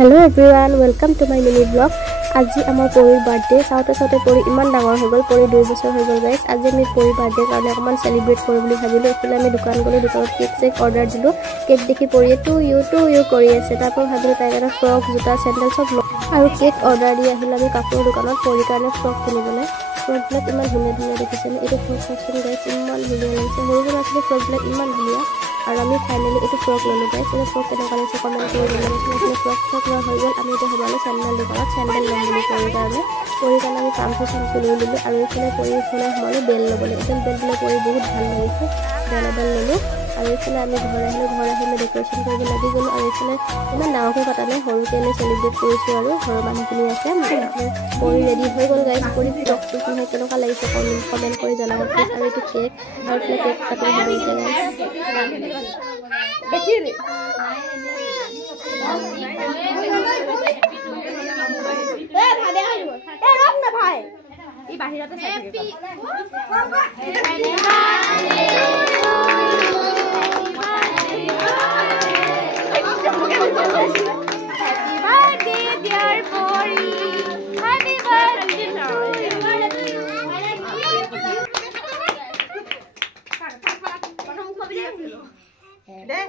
Hello everyone, welcome to my mini vlog. আজি আমাৰ পৰীৰ বাৰ্থডে চাওতে পৰী ইমান ডাঙৰ হৈ গল, পৰী 2 বছৰ হৈ গল গাইস। আজি আমি পৰীৰ বাৰ্থডে কাৰণে অকমান সেলিব্ৰেট কৰো বুলি ভাবিলো। এফালে আমি দোকান গলো, দোকানত কেক অৰ্ডাৰ দিলো। কেক দেখি পৰীয়ে টু ইউ কৰি আছে। তাৰপৰ ভাবিলো তাইৰ এটা ফ্ৰক, জোতা, চেন্ডেল সব আৰু কেক অৰ্ডাৰ দি আহিলে আমি কাপোৰৰ দোকানত পৰীৰ কাৰণে ফ্ৰক কিনিবলৈ। ফ্ৰকবিলাক ইমান ধুনীয়া দেখিছেনে? এইটো ফ্ৰক চাইছেনে গাইস? ইমান ধুনীয়া লাগিছে। সৰু আছিলে ফ্ৰকবিলাক ইমান ধুনীয়া। আৰু আমি ফাইনালি এইটো ফ্ৰক ললো গাইস। এটা ফ্ৰক কেনেকুৱা লাগিছে কমেন্ট কৰি জনাবচোন। ফ্ৰক লোৱা হৈ গ'ল। আমি এতিয়া সোমালো চেন্ডেল দোকানত। চেন্ডেল ল'ম বুলি পৰীৰ কাৰণে আমি চামচু লৈ ললো। আৰু এইফালে পৰীৰ সোমালো বেল ল'বলৈ। এইডাল বেল দিলে পৰী বহুত ভাল লাগিছে। বেল এডাল ল'লো। আৰু এইফালে আমি ঘৰ আহিলো ডেকৰেশ্যন কৰিব লাগি গ'লো। আৰু এইফালে ইমান ডাঙৰকৈ পতা নাই, সৰুকৈ আমি চেলিব্ৰেট কৰিছোঁ। আৰু ঘৰৰ মানুহখিনি আছে। পৰী ৰেডি হৈ গ'ল গাইছ। পৰী ফ্ৰকটো পিন্ধি কেনেকুৱা লাগিছে কমেণ্ট কৰি জনাব প্লিজ। আৰু এইটো কেক, আৰু এইফালে কেক কাটিং হৈ গৈছে গাইছ।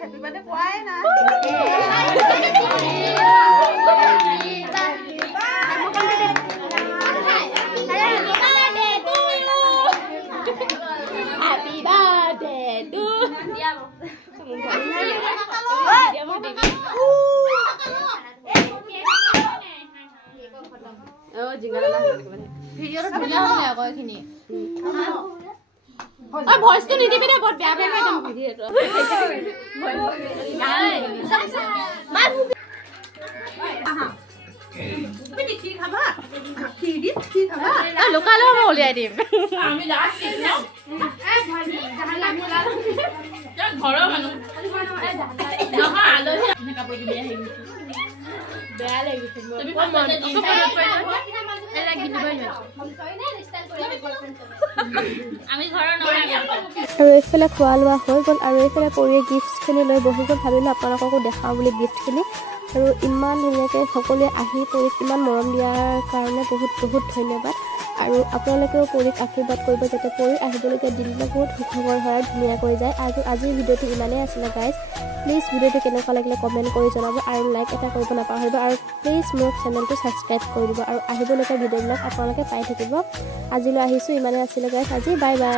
Happy birthday, boy! Oh, jingle lah. Video tu punya apa ya kau ini? Oh, voice tu ni dia beda buat biar biar macam video tu. Bini kiri khabar, kiri khabar. Ah, lokal lah mau lihat dia. Kami last sih, no? Jangan lagi lah. Jangan korang mana? Jangan ada sih. Nak apa dia ni? Bear lagi semua. Tapi apa mana? Apa mana? Lagi tu banyak. আমি ঘৰৰ নহয় আৰু এইফালে খোৱা লোৱা হৈ গ'ল। আৰু এইফালে পৰীয়ে গিফ্টখিনি লৈ বহি গ'ল। ভাবিলোঁ আপোনালোককো দেখাওঁ বুলি গিফ্টখিনি। আৰু ইমান ধুনীয়াকৈ সকলোৱে আহি পৰীক ইমান মৰম দিয়াৰ কাৰণে বহুত ধন্যবাদ। আৰু আপোনালোকেও পৰীক আশীৰ্বাদ কৰিব যাতে পৰী আহিবলগীয়া দিনবিলাক বহুত সুখকৰ হয় আৰু ধুনীয়াকৈ যায়। আৰু আজিৰ ভিডিঅ'টো ইমানেই আছিলে গাইজ। প্লিজ ভিডিঅ'টো কেনেকুৱা লাগিলে কমেণ্ট কৰি জনাব। আৰু লাইক এটা কৰিব নাপাহৰিব। আৰু প্লিজ মোৰ চেনেলটো ছাবস্ক্ৰাইব কৰি দিব। আৰু আহিবলগীয়া ভিডিঅ'বিলাক আপোনালোকে পাই থাকিব। আজিলৈ আহিছোঁ, ইমানেই আছিলে গাইজ। আজি বাই বাই।